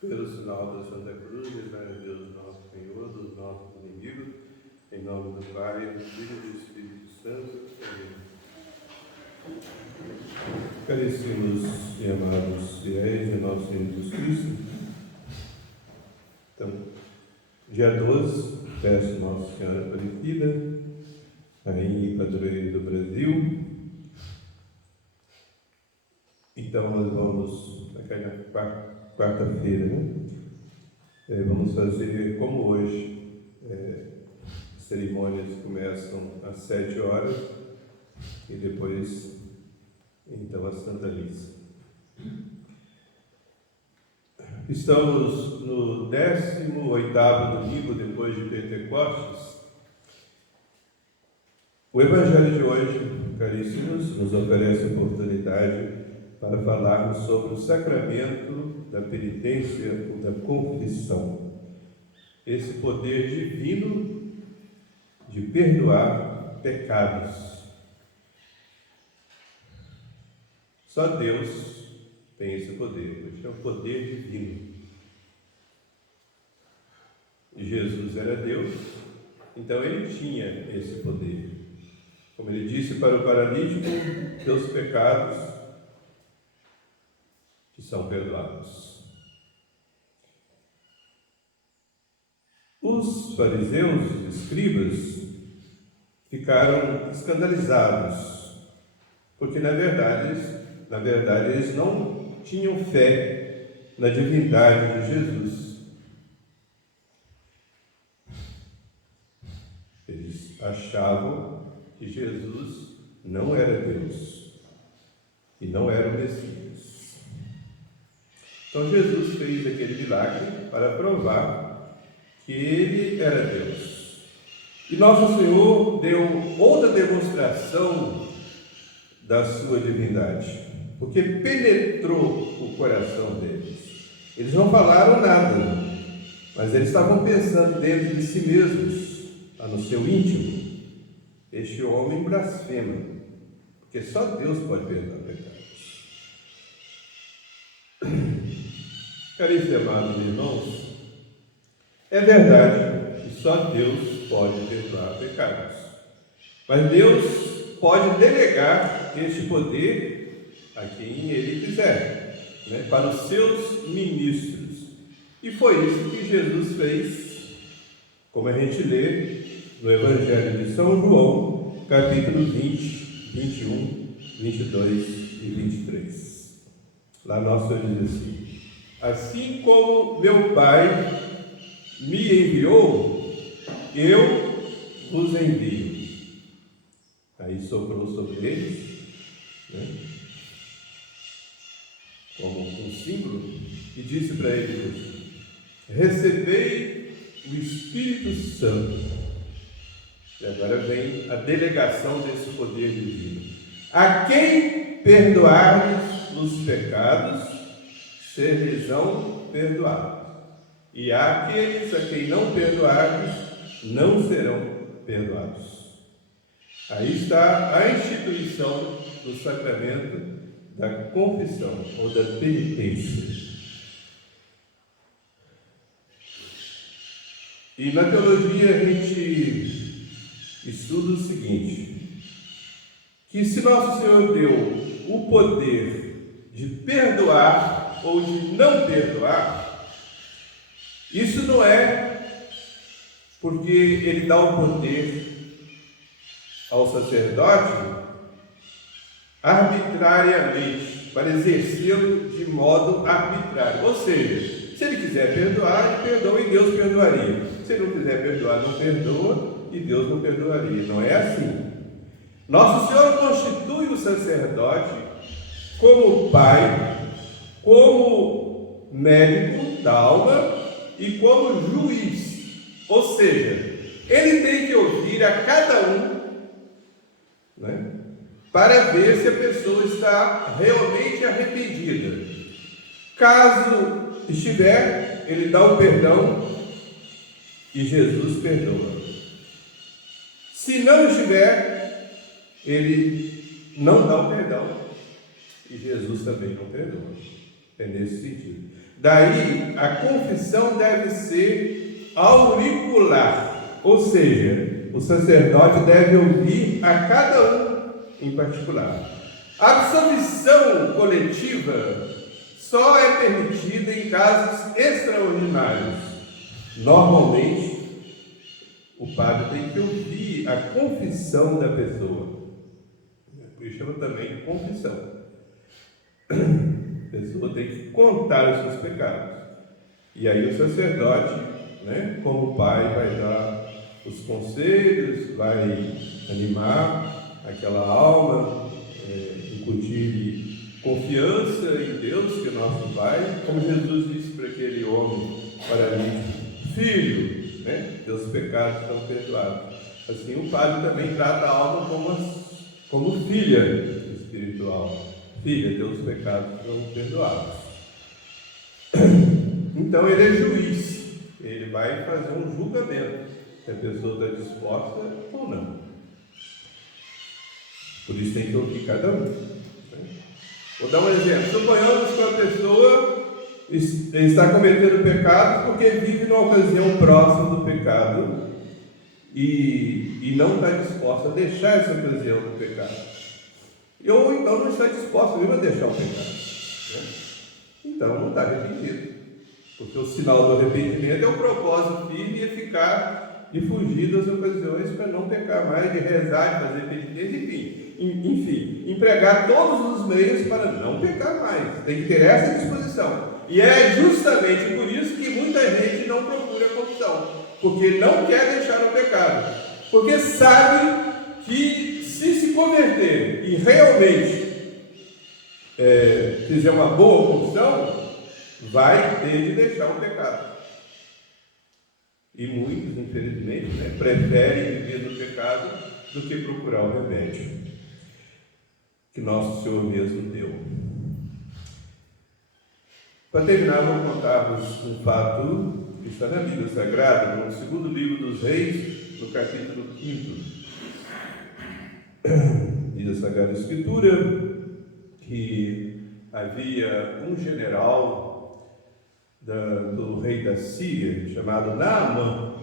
Pelo sinal da Santa Cruz, livrai Deus nosso Senhor dos nossos inimigos, em nome do Pai, do Filho e do Espírito Santo. Amém. Caríssimos e amados fiéis de nosso Senhor Jesus Cristo, então, dia 12, peço Nossa Senhora Aparecida, Rainha e Padroeira do Brasil. Então, nós vamos, na quarta-feira, né? Vamos fazer como hoje. As cerimônias começam às 7 horas e depois, então, a Santa Missa. Estamos no 18º domingo depois de Pentecostes. O Evangelho de hoje, caríssimos, nos oferece a oportunidade para falarmos sobre o sacramento da penitência ou da confissão. Esse poder divino de perdoar pecados. Só Deus tem esse poder, é o poder divino. Jesus era Deus, então ele tinha esse poder. Como ele disse para o paralítico, teus pecados te são perdoados. Os fariseus e escribas ficaram escandalizados, porque na verdade eles não tinham fé na divindade de Jesus. Eles achavam que Jesus não era Deus e não era o Messias. Então Jesus fez aquele milagre para provar que ele era Deus. E Nosso Senhor deu outra demonstração da sua divindade, porque penetrou o coração deles. Eles não falaram nada, mas eles estavam pensando dentro de si mesmos, lá no seu íntimo: este homem blasfema, porque só Deus pode perdoar pecados. Caríssimos e amados irmãos, é verdade que só Deus pode perdoar pecados, mas Deus pode delegar este poder a quem Ele quiser, né, para os seus ministros. E foi isso que Jesus fez, como a gente lê no Evangelho de São João, capítulo 20, 21, 22 e 23. Lá nosso Senhor diz assim: assim como meu Pai me enviou, eu vos envio. Aí soprou sobre eles, né, como um símbolo, e disse para eles: recebei o Espírito Santo. E agora vem a delegação desse poder divino. A quem perdoardes os pecados, ser-lhes-ão perdoados. E àqueles a quem não perdoardes, não serão perdoados. Aí está a instituição do sacramento da confissão ou da penitência. E na teologia a gente estuda o seguinte: que se Nosso Senhor deu o poder de perdoar ou de não perdoar, isso não é porque Ele dá o poder ao sacerdote arbitrariamente, para exercê-lo de modo arbitrário. Ou seja, se ele quiser perdoar, ele perdoa e Deus perdoaria. Se ele não quiser perdoar, não perdoa e Deus não perdoaria. Não é assim. Nosso Senhor constitui o sacerdote como pai, como médico da alma e como juiz. Ou seja, ele tem que ouvir a cada um, né, para ver se a pessoa está realmente arrependida. Caso estiver, ele dá o perdão e Jesus perdoa. Se não estiver, ele não dá o perdão e Jesus também não perdoa. É nesse sentido. Daí, a confissão deve ser auricular, ou seja, o sacerdote deve ouvir a cada um em particular. A absolvição coletiva só é permitida em casos extraordinários. Normalmente, o padre tem que ouvir a confissão da pessoa. Por isso chama também de confissão. A pessoa tem que contar os seus pecados. E aí o sacerdote, como pai, vai dar os conselhos, vai animar aquela alma, incutir confiança em Deus, que é nosso Pai, como Jesus disse para aquele homem paralítico: filho, teus pecados estão perdoados. Assim o padre também trata a alma como filha espiritual. Filha, teus pecados estão perdoados. Então ele é juiz, ele vai fazer um julgamento, se a pessoa está disposta ou não. Por isso tem que ouvir cada um. Vou dar um exemplo. Suponhamos que a pessoa está cometendo pecado porque vive numa ocasião próxima do pecado e não está disposta a deixar essa ocasião do pecado. Ou então não está disposto mesmo a deixar o pecado. Então não está arrependido. Porque o sinal do arrependimento é o propósito firme e eficaz de fugir das ocasiões para não pecar mais, de rezar, de fazer penitência, enfim, empregar todos os meios para não pecar mais. Tem que ter essa disposição. E é justamente por isso que muita gente não procura a confissão, porque não quer deixar o pecado, porque sabe que se converter e realmente fizer uma boa confissão, vai ter de deixar o pecado. E muitos, infelizmente, preferem viver no pecado do que procurar o remédio que nosso Senhor mesmo deu. Para terminar, vou contar-vos um fato que está na Bíblia Sagrada, no segundo livro dos Reis, no capítulo 5. Diz a Sagrada Escritura que havia um general do rei da Síria, chamado Naamã.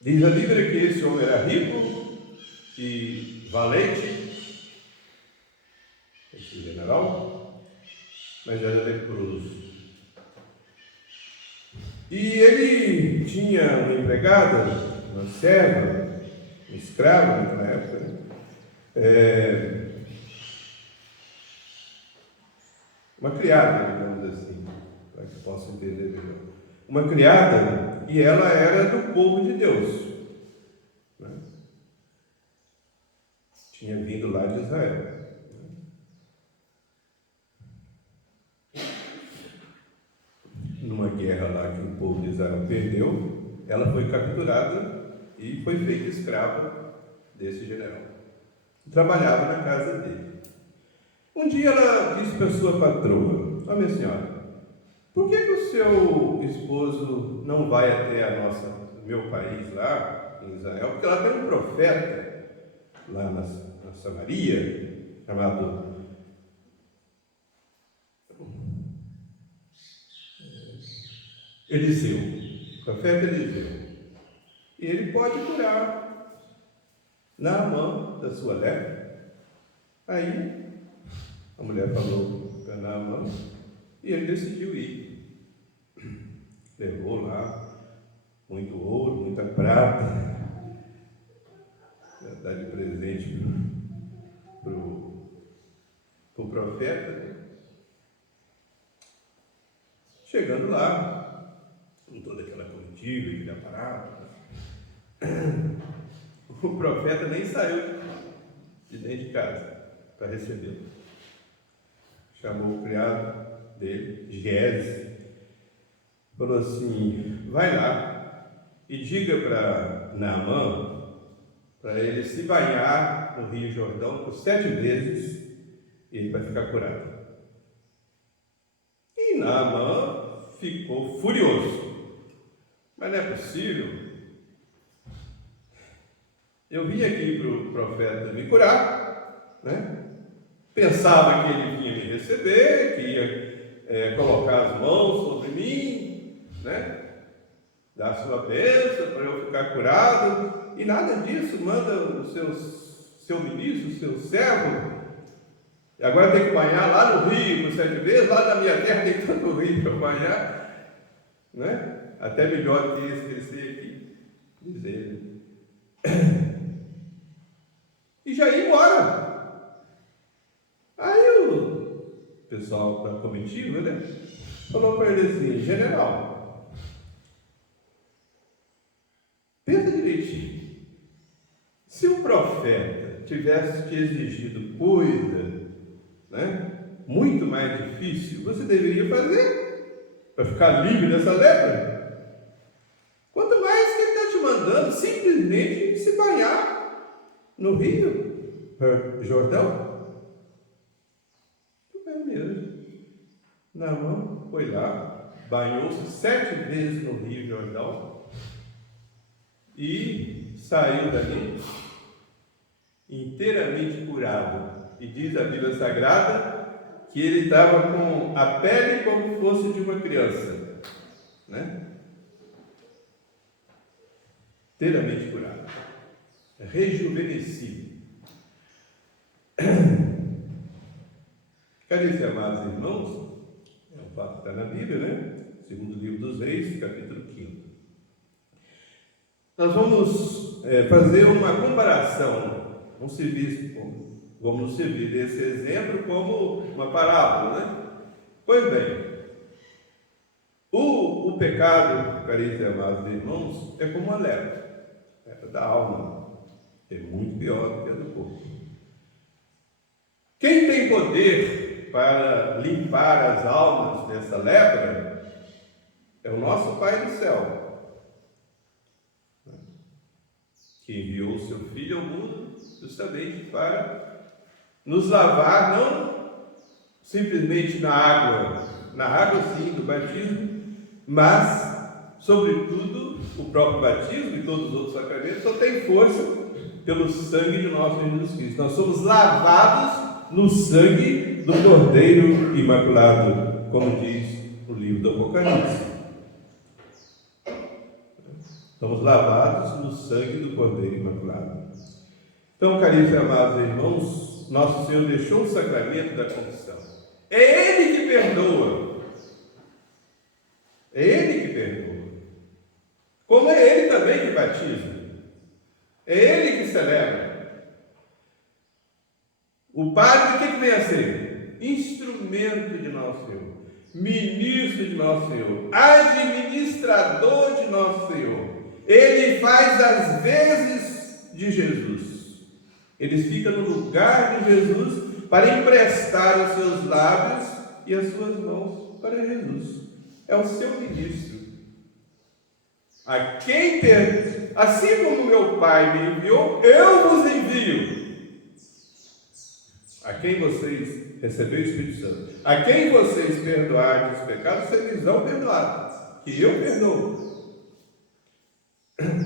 Diz a Bíblia que esse homem era rico e valente, esse general, mas era leproso. E ele tinha uma empregada, uma serva, um escravo naquela época, uma criada, digamos assim, para que possa entender melhor. Uma criada, e ela era do povo de Deus. Tinha vindo lá de Israel. Numa guerra lá que o povo de Israel perdeu, ela foi capturada e foi feita escrava desse general. Trabalhava na casa dele. Um dia ela disse para sua patroa: minha senhora, por que o seu esposo não vai até o meu país lá em Israel? Porque lá tem um profeta lá na Samaria, chamado Eliseu, profeta Eliseu. E ele pode curar Naamã da sua lepra. Aí a mulher falou para Naamã e ele decidiu ir. Levou lá muito ouro, muita prata, para dar de presente para o profeta. Chegando lá, com toda aquela comitiva e aquele aparato, o profeta nem saiu de dentro de casa para recebê-lo. Chamou o criado dele, Giese, falou assim: vai lá e diga para Naamã para ele se banhar no Rio Jordão por 7 vezes e ele vai ficar curado. E Naamã ficou furioso. Mas não é possível. Eu vim aqui para o profeta me curar, Pensava que ele vinha me receber, que ia colocar as mãos sobre mim, né? Dar sua bênção para eu ficar curado, e nada disso. Manda o seu ministro, o seu servo, e agora tem que banhar lá no rio por 7 vezes, lá na minha terra tem tanto rio para banhar, né? Até melhor que esse que ele sei aqui, diz ele. E já ia embora. Aí o pessoal da comitiva, né, falou para ele assim: general, pensa direitinho. Se o profeta tivesse te exigido coisa, né, muito mais difícil, você deveria fazer para ficar livre dessa lepra. Quanto mais que ele está te mandando simplesmente se banhar no rio Jordão. Tudo bem mesmo. Naamã foi lá, banhou-se 7 vezes no rio Jordão e saiu dali inteiramente curado. E diz a Bíblia Sagrada que ele estava com a pele como fosse de uma criança, né? Inteiramente curado, rejuvenescido. Caríssimos amados irmãos, é um fato que está na Bíblia, né? Segundo livro dos Reis, capítulo 5. Nós vamos fazer uma comparação, vamos nos servir desse exemplo como uma parábola, né? Pois bem, o pecado, caríssimos amados irmãos, é como a lepra da alma, é muito pior do que a do corpo. Quem tem poder para limpar as almas dessa lepra é o nosso Pai do céu, que enviou o seu Filho ao mundo justamente para nos lavar, não simplesmente na água sim, do batismo, mas sobretudo, o próprio batismo e todos os outros sacramentos só tem força pelo sangue de nosso Senhor Jesus Cristo. Nós somos lavados no sangue do Cordeiro Imaculado, como diz o livro do Apocalipse. Somos lavados no sangue do Cordeiro Imaculado. Então, caríssimos amados irmãos, nosso Senhor deixou o sacramento da confissão. É Ele que perdoa. É Ele que perdoa. Como é Ele também que batiza. É Ele que celebra. O padre, o que vem a ser? Instrumento de nosso Senhor, ministro de nosso Senhor, administrador de nosso Senhor. Ele faz as vezes de Jesus. Ele fica no lugar de Jesus para emprestar os seus lábios e as suas mãos para Jesus. É o seu ministro. Assim como meu Pai me enviou, eu vos envio. A quem vocês receberam o Espírito Santo, a quem vocês perdoarem os pecados, vocês vão perdoar, que eu perdoo.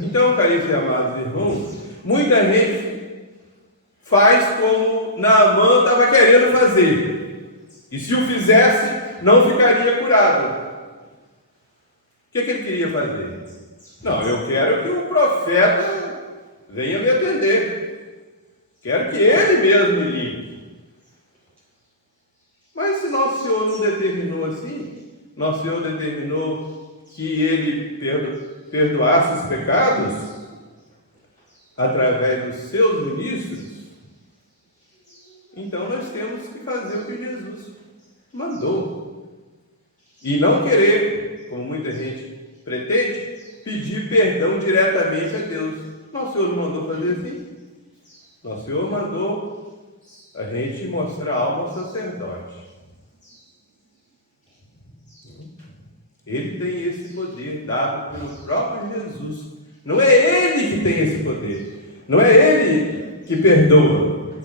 Então, caríssimos e amados irmãos, muita gente faz como Naamã estava querendo fazer, e se o fizesse, não ficaria curado. O que ele queria fazer? Não, eu quero que o profeta venha me atender. Quero que ele mesmo me limpe. Mas se nosso Senhor não determinou assim, nosso Senhor determinou que ele perdoasse os pecados através dos seus ministros, então nós temos que fazer o que Jesus mandou. E não querer, como muita gente pretende, pedir perdão diretamente a Deus. Nosso Senhor não mandou fazer assim. Nosso Senhor mandou a gente mostrar a alma ao sacerdote. Ele tem esse poder dado pelo próprio Jesus. Não é Ele que tem esse poder. Não é Ele que perdoa.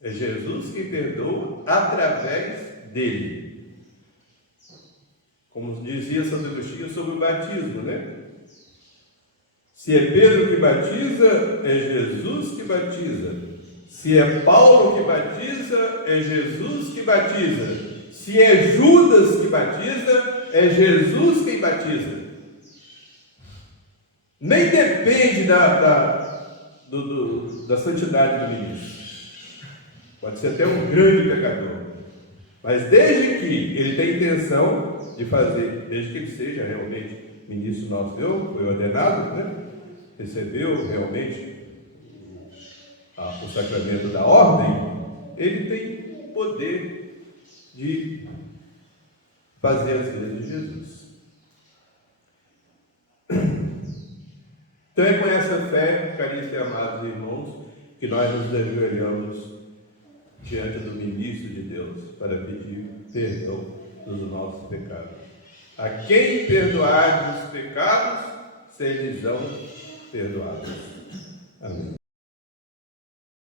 É Jesus que perdoa através dele. Como dizia Santo Agostinho sobre o batismo, né? Se é Pedro que batiza, é Jesus que batiza. Se é Paulo que batiza, é Jesus que batiza. Se é Judas que batiza, é Jesus quem batiza. Nem depende da santidade do ministro. Pode ser até um grande pecador. Mas desde que ele tenha intenção de fazer, desde que ele seja realmente ministro nosso, foi ordenado, né? Recebeu realmente o sacramento da ordem, ele tem o poder de fazer as vidas de Jesus. Então é com essa fé, caríssimos e amados irmãos, que nós nos ajoelhamos diante do ministro de Deus para pedir perdão dos nossos pecados. A quem perdoar os pecados, serão perdoados. Amém.